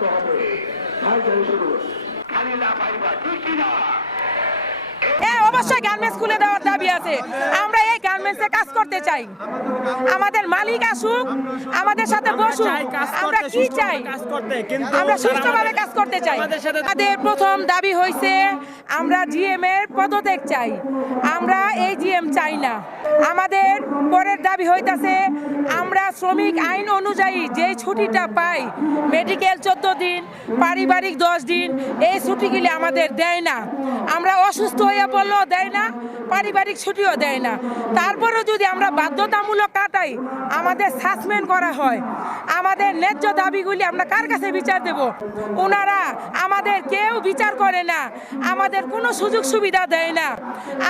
করতে হবে। ভাই যাই শুরু খালি না পাইবা ঠিক কিনা? হ্যাঁ অবশ্যই গার্মেন্টস খুলে দেওয়ার দাবি আছে। আমরা গার্মেন্টসে কাজ করতে চাই। আমাদের মালিক আসুক আমাদের সাথে বসুক আমরা কি চাই? আমরা সুষ্ঠুভাবে কাজ করতে চাই। আমাদের প্রথম দাবি হয়েছে আমরা জিএম এর পদত্যাগ চাই। আমরা এই জিএম চাই না। আমাদের পরের দাবি হইতাছে আমরা শ্রমিক আইন অনুযায়ী যে ছুটিটা পাই মেডিকেল চোদ্দ দিন পারিবারিক দশ দিন এই ছুটিগুলি আমাদের দেয় না। আমরা অসুস্থ হয়ে পড়লেও দেয় না পারিবারিক ছুটিও দেয় না। তারপরেও যদি আমরা বাধ্যতামূলক কাটাই, আমাদের সাসপেন্ড করা হয়। আমাদের ন্যায্য দাবিগুলি আমরা কার কাছে বিচার দেব? ওনারা আমাদের কেউ বিচার করে না, আমাদের কোনো সুযোগ সুবিধা দেয় না।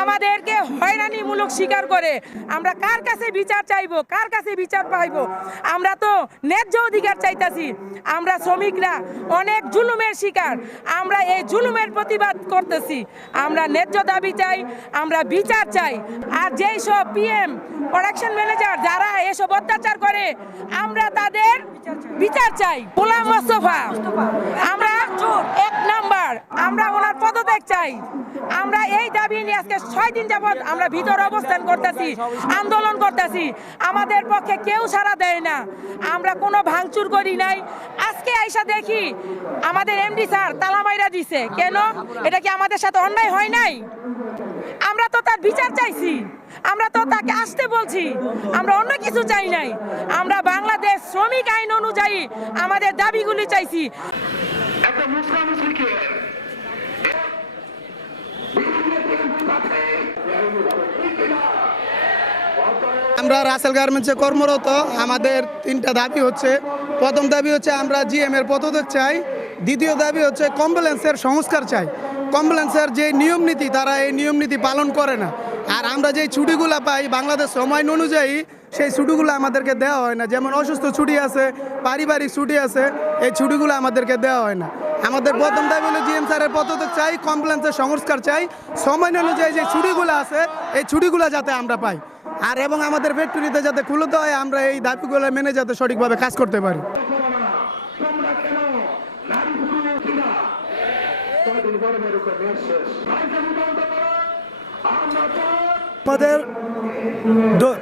আমাদেরকে হয়রানিমূলক স্বীকার করে আমরা কার কাছে বিচার চাইব, কার কাছে বিচার পাইব? আমরা তো ন্যায্য অধিকার চাইতাছি। আমরা শ্রমিকরা অনেক জুলুমের শিকার। আমরা এই জুলুমের প্রতিবাদ করতেছি। আমরা ন্যায্য দাবি চাই, আমরা বিচার চাই। আর যেই সব পিএম প্রোডাকশন ম্যানেজার যারা এসব অত্যাচার করে, আমরা তাদের বিচার চাই। গোলাম মোস্তফা, আমরা এক নাম্বার, আমরা ওনার পদত্যাগ চাই। আমরা এই দাবি নিয়ে আজকে ছয় দিন যাবৎ আমরা ভিতরে অবস্থান করতেছি, আন্দোলন করতেছি। আমাদের পক্ষে কেউ সাড়া দেয় না। আমরা কোনো ভাঙচুর করি নাই। আজকে আইসা দেখি আমাদের এমডি স্যার তালামাইরা দিছে। কেন? এটা কি আমাদের সাথে অন্যায় হয় নাই? আমরা তো তার বিচার চাইছি। আমরা তো তাকে আসতে বলছি। আমরা অন্য কিছু চাই নাই। আমরা বাংলাদেশ শ্রমিক আইন অনুযায়ী আমাদের দাবিগুলি চাইছি। আমরা রাসেল গার্মেন্টসে কর্মরত। আমাদের তিনটা দাবি হচ্ছে। প্রথম দাবি হচ্ছে আমরা জিএম এর পদত্যাগ চাই। দ্বিতীয় দাবি হচ্ছে কম্বুলেন্সের সংস্কার চাই। কম্বুলেন্সের যে নিয়ম নীতি, তারা এই নিয়ম নীতি পালন করে না। আর আমরা যে ছুটিগুলো পাই, বাংলাদেশ সময় অনুযায়ী সেই ছুটিগুলো আমাদেরকে দেওয়া হয় না। যেমন অসুস্থ ছুটি আছে, পারিবারিক ছুটি আছে, এই ছুটিগুলো আমাদেরকে দেওয়া হয় না। আমাদের প্রথম দাবি হলো জিএম স্যারের পদত্যাগ চাই, কমপ্লেন্সের সংস্কার চাই। সময় অনুযায়ী যে ছুটিগুলো আছে, এই ছুটিগুলো যাতে আমরা পাই। আর এবং আমাদের ফ্যাক্টরিতে যাতে খুলতে হয়, আমরা এই দাবিগুলো মেনে যাতে সঠিকভাবে কাজ করতে পারি তোমরা কেন নারী পুরুষ কিনা আমাদের দ-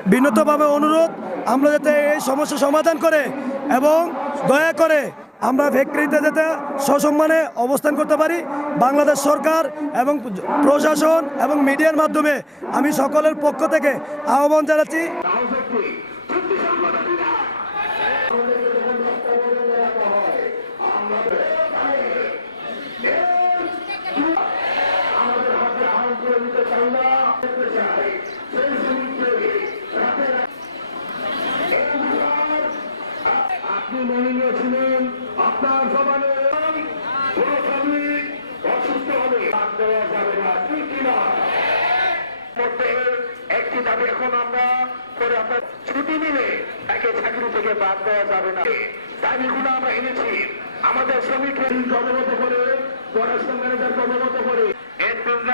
অনুরোধ, আমরা যাতে এই সমস্যা সমাধান করে এবং দয়া করে আমরা ফ্যাক্টরিতে যাতে সসম্মানে অবস্থান করতে পারি, বাংলাদেশ সরকার এবং প্রশাসন এবং মিডিয়ার মাধ্যমে আমি সকলের পক্ষ থেকে আহ্বান জানাচ্ছি। আপনি ছিলেন আপনার অসুস্থ হলে বাদ দেওয়া যাবে না একটি দাবি এখন আমরা করে ছুটি নিলে তাকে চাকরি থেকে বাদ দেওয়া যাবে না। দাবিগুলো আমরা এনেছি। আমাদের শ্রমিককে অবগত করে পড়াশোনা ম্যানেজারকে অবগত করে। এনপিরা